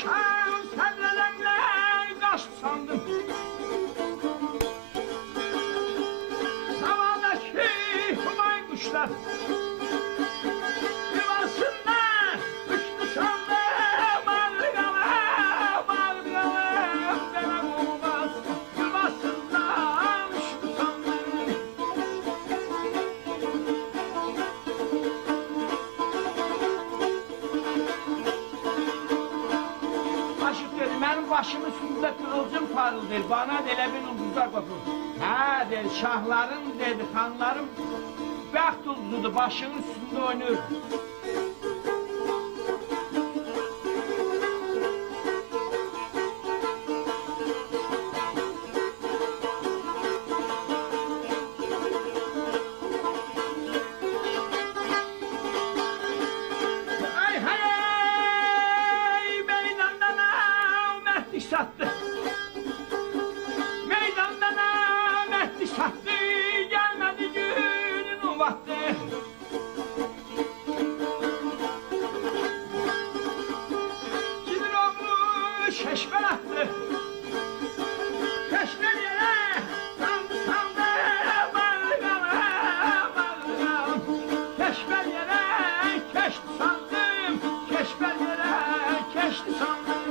Aşağı sevrelenle kaçtı sandım. Havadaki humay kuşlar yuvasından uçtu sandım. Argalım, argalım, benim olmaz. Yuvasından uçtu sandım. Aşık dedi, benim başımın üstünde kıvılcım parıldır, bana elə bir ulduzlar bakır. Ha dedi, şahlarım dedi, xanlarım, bəxt ulduzudur, başımın üstünde oynuyor. Ay hey, meydandan mertlik sattı. Meydandan mertlik sattı, gelmedi günün vakti. Kimin oğlu şeşmer attı. Şeşmer yere sandı sandı, balgalım, balgalım. Keşmer yere keşti sandım, keşmer yere keşti sandım.